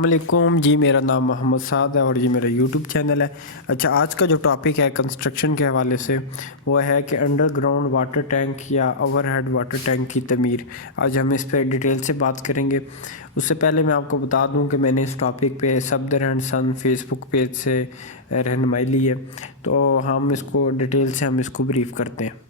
अस्सलाम वालेकुम जी। मेरा नाम मोहम्मद साद है और ये मेरा यूट्यूब चैनल है। अच्छा, आज का जो टॉपिक है कंस्ट्रक्शन के हवाले से वो है कि अंडरग्राउंड वाटर टैंक या ओवरहेड वाटर टैंक की तमीर। आज हम इस पर डिटेल से बात करेंगे। उससे पहले मैं आपको बता दूं कि मैंने इस टॉपिक पे Safdar and son Facebook page से रहनुमाई ली है, तो हम इसको डिटेल से हम इसको ब्रीफ करते हैं।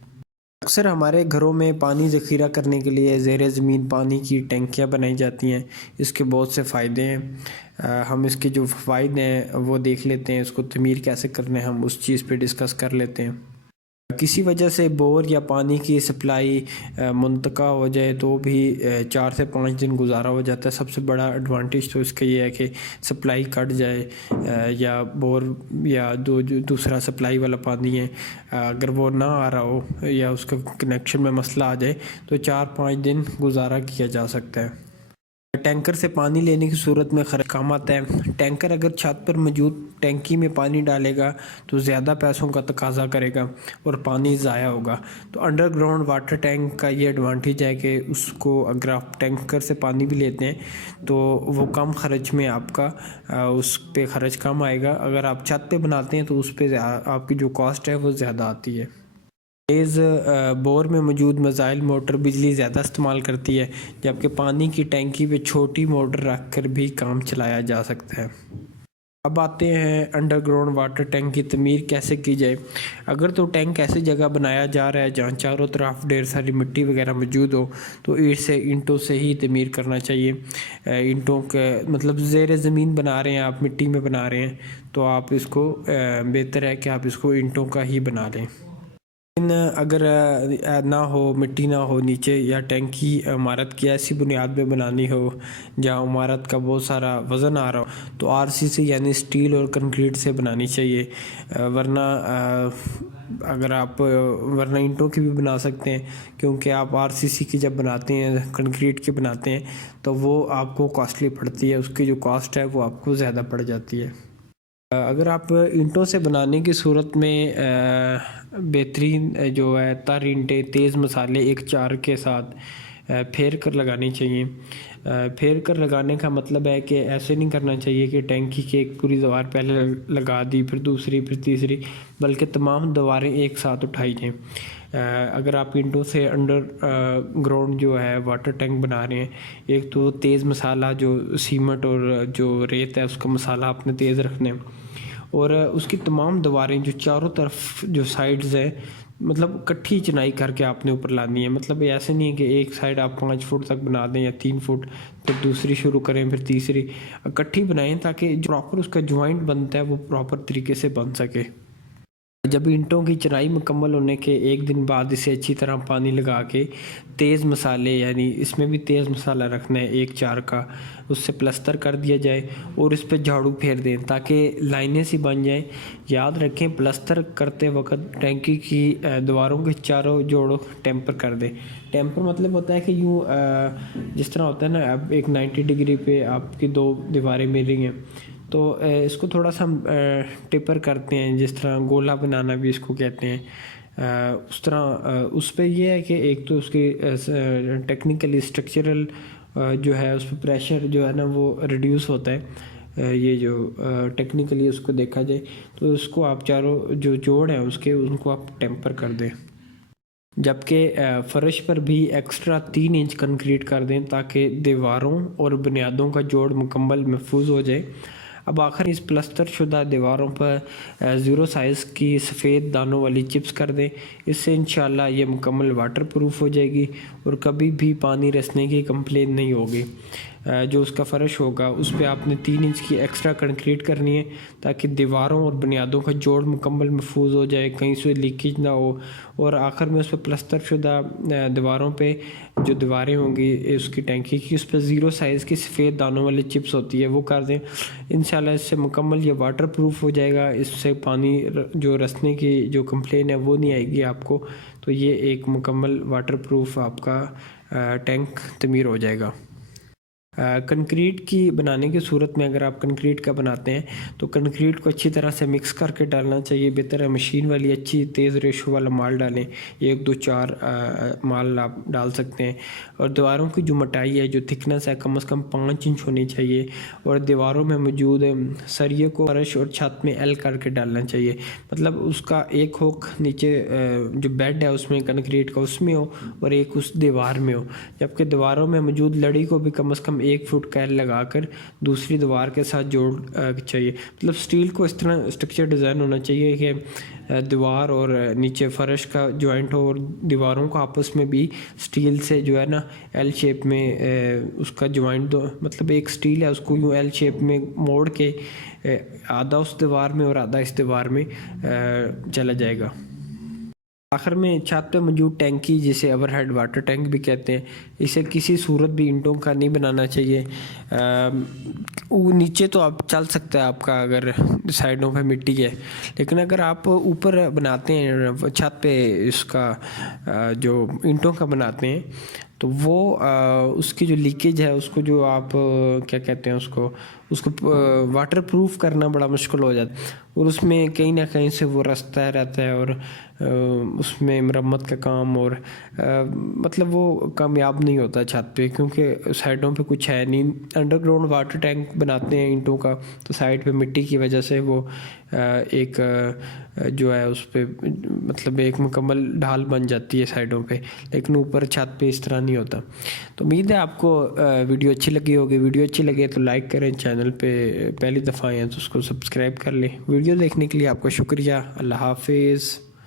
अक्सर हमारे घरों में पानी ज़ख़ीरा करने के लिए ज़ेर ज़मीन पानी की टंकियाँ बनाई जाती हैं। इसके बहुत से फ़ायदे हैं। हम इसके जो फ़ायदे हैं वो देख लेते हैं। इसको तमीर कैसे करने हैं हम उस चीज़ पे डिस्कस कर लेते हैं। किसी वजह से बोर या पानी की सप्लाई मुनतका हो जाए तो भी 4 से 5 दिन गुजारा हो जाता है। सबसे बड़ा एडवांटेज तो इसका ये है कि सप्लाई कट जाए या बोर या दूसरा सप्लाई वाला पानी है अगर वो ना आ रहा हो या उसका कनेक्शन में मसला आ जाए तो 4-5 दिन गुजारा किया जा सकता है। टैंकर से पानी लेने की सूरत में खर्च कम आता है। टैंकर अगर छत पर मौजूद टैंकी में पानी डालेगा तो ज़्यादा पैसों का तकाजा करेगा और पानी ज़ाया होगा। तो अंडरग्राउंड वाटर टैंक का ये एडवांटेज है कि उसको अगर आप टैंकर से पानी भी लेते हैं तो वो कम खर्च में आपका उस पे ख़र्च कम आएगा। अगर आप छत पे बनाते हैं तो उस पे आपकी जो कॉस्ट है वो ज़्यादा आती है। तेज़ बोर में मौजूद मिसाइल मोटर बिजली ज़्यादा इस्तेमाल करती है, जबकि पानी की टैंकी पे छोटी मोटर रख कर भी काम चलाया जा सकता है। अब आते हैं अंडरग्राउंड वाटर टैंक की तमीर कैसे की जाए। अगर तो टैंक ऐसी जगह बनाया जा रहा है जहाँ चारों तरफ ढेर सारी मिट्टी वगैरह मौजूद हो तो ईंटों से ही तमीर करना चाहिए। ईंटों के मतलब ज़ेर ज़मीन बना रहे हैं आप, मिट्टी में बना रहे हैं तो आप इसको बेहतर है कि आप इसको ईंटों का ही बना लें। लेकिन अगर ना हो, मिट्टी ना हो नीचे या टैंक की इमारत की ऐसी बुनियाद पे बनानी हो जहाँ इमारत का बहुत सारा वज़न आ रहा हो तो आरसीसी यानी स्टील और कंक्रीट से बनानी चाहिए। वरना अगर आप वरना ईंटों की भी बना सकते हैं, क्योंकि आप आरसीसी की जब बनाते हैं, कंक्रीट की बनाते हैं तो वो आपको कॉस्टली पड़ती है। उसकी जो कॉस्ट है वो आपको ज़्यादा पड़ जाती है। अगर आप ईंटों से बनाने की सूरत में बेहतरीन जो है तर ईंटें तेज़ मसाले एक चार के साथ फेर कर लगानी चाहिए। फेर कर लगाने का मतलब है कि ऐसे नहीं करना चाहिए कि टैंकी की एक पूरी दीवार पहले लगा दी फिर दूसरी फिर तीसरी, बल्कि तमाम दीवारें एक साथ उठाई जाएँ। अगर आप ईंटों से अंडर ग्राउंड जो है वाटर टैंक बना रहे हैं, एक तो तेज़ मसाला जो सीमेंट और जो रेत है उसका मसाला आपने तेज़ रखना है और उसकी तमाम दीवारें जो चारों तरफ जो साइड्स है मतलब कट्ठी चिनाई करके आपने ऊपर लानी है। मतलब ये ऐसे नहीं है कि एक साइड आप 5 फुट तक बना दें या 3 फुट तो दूसरी शुरू करें फिर तीसरी, इकट्ठी बनाएं ताकि प्रॉपर उसका ज्वाइंट बनता है वो प्रॉपर तरीके से बन सके। जब ईंटों की चिनाई मुकम्मल होने के एक दिन बाद इसे अच्छी तरह पानी लगा के तेज़ मसाले यानी इसमें भी तेज़ मसाला रखना है एक चार का, उससे प्लस्तर कर दिया जाए और इस पर झाड़ू फेर दें ताकि लाइनें सी बन जाएं। याद रखें प्लस्तर करते वक्त टैंकी की दीवारों के चारों जोड़ों टेम्पर कर दें। टेम्पर मतलब होता है कि यूँ जिस तरह होता है ना, अब एक 90 डिग्री पे आपकी दो दीवारें मिल रही हैं तो इसको थोड़ा सा हम टेपर करते हैं, जिस तरह गोला बनाना भी इसको कहते हैं। उस तरह उस पर यह है कि एक तो उसकी टेक्निकली स्ट्रक्चरल जो है उस पर प्रेशर जो है ना वो रिड्यूस होता है। ये जो टेक्निकली उसको देखा जाए तो उसको आप चारों जो जोड़ हैं उसके उनको आप टेम्पर कर दें। जबकि फर्श पर भी एक्स्ट्रा 3 इंच कंक्रीट कर दें ताकि दीवारों और बुनियादों का जोड़ मुकम्मल महफूज हो जाए। अब आखिर इस प्लस्तर शुदा दीवारों पर ज़ीरो साइज़ की सफ़ेद दानों वाली चिप्स कर दें। इससे इंशाल्लाह ये मुकम्मल वाटर प्रूफ हो जाएगी और कभी भी पानी रिसने की कंप्लेन नहीं होगी। जो उसका फ़र्श होगा उस पर आपने 3 इंच की एक्स्ट्रा कंक्रीट करनी है ताकि दीवारों और बुनियादों का जोड़ मुकम्मल महफूज हो जाए, कहीं से लीकेज ना हो। और आखिर में उस पर प्लस्तर शुदा दीवारों पे जो दीवारें होंगी उसकी टैंकी की उस पर ज़ीरो साइज़ की सफ़ेद दानों वाली चिप्स होती है वो कर दें। इंशाल्लाह इससे मुकम्मल ये वाटर प्रूफ हो जाएगा। इससे पानी जो रसने की जो कंप्लेन है वो नहीं आएगी आपको। तो ये एक मुकम्मल वाटर प्रूफ आपका टैंक तमीर हो जाएगा। کنکریٹ کی بنانے کی صورت میں اگر آپ کنکریٹ کا بناتے ہیں تو کنکریٹ کو اچھی طرح سے مکس کر کے ڈالنا چاہیے. بہتر ہے مشین والی اچھی تیز ریشو والا مال ڈالیں, 1 2 4 مال آپ ڈال سکتے ہیں. اور دیواروں کی جو مٹائی ہے, جو تھکنس ہے, کم از کم 5 انچ ہونی چاہیے. اور دیواروں میں موجود سریے کو فرش اور چھت میں ایل کر کے ڈالنا چاہیے. مطلب اس کا ایک ہوک نیچے جو بیڈ ہے اس میں کنکریٹ کا اس میں ہو اور ایک اس دیوار میں ہو, جبکہ دیواروں میں موجود لڑی کو بھی کم از کم 1 فٹ کا ایل لگا کر دوسری دیوار کے ساتھ جوڑ چاہیے. مطلب سٹیل کو اس طرح اسٹرکچر ڈیزائن ہونا چاہیے کہ دیوار اور نیچے فرش کا جوائنٹ ہو, اور دیواروں کو آپس میں بھی سٹیل سے جو ہے نا ایل شیپ میں اس کا جوائنٹ دو. مطلب ایک سٹیل ہے اس کو یوں ایل شیپ میں موڑ کے آدھا اس دیوار میں اور آدھا اس دیوار میں چلا جائے گا. آخر میں چھت پہ موجود ٹینکی, جسے اوور ہیڈ واٹر ٹینک بھی کہتے ہیں, اسے کسی صورت بھی اینٹوں کا نہیں بنانا چاہیے. نیچے تو اب چل سکتا ہے آپ کا اگر سائڈوں پہ مٹی ہے, لیکن اگر آپ اوپر بناتے ہیں چھت پہ اس کا جو اینٹوں کا بناتے ہیں تو وہ اس کی جو لیکیج ہے اس کو جو آپ کیا کہتے ہیں اس کو واٹر پروف کرنا بڑا مشکل ہو جاتا ہے, اور اس میں کہیں نہ کہیں سے وہ رستا رہتا ہے, اور اس میں مرمت کا کام اور مطلب وہ کامیاب نہیں ہوتا چھت پہ, کیونکہ سائڈوں پہ کچھ ہے نہیں. انڈر گراؤنڈ واٹر ٹینک بناتے ہیں اینٹوں کا تو سائڈ پہ مٹی کی وجہ سے وہ ایک جو ہے اس پہ مطلب ایک مکمل ڈھال بن جاتی ہے سائڈوں پہ, لیکن اوپر چھت پہ اس طرح نہیں ہوتا. تو امید ہے آپ کو ویڈیو اچھی لگی ہوگی. ویڈیو اچھی لگے تو لائک کریں, چینل پہ پہلی دفعہ آئے ہیں تو اس کو سبسکرائب کر لیں. ویڈیو دیکھنے کے لیے آپ کا شکریہ. اللہ حافظ.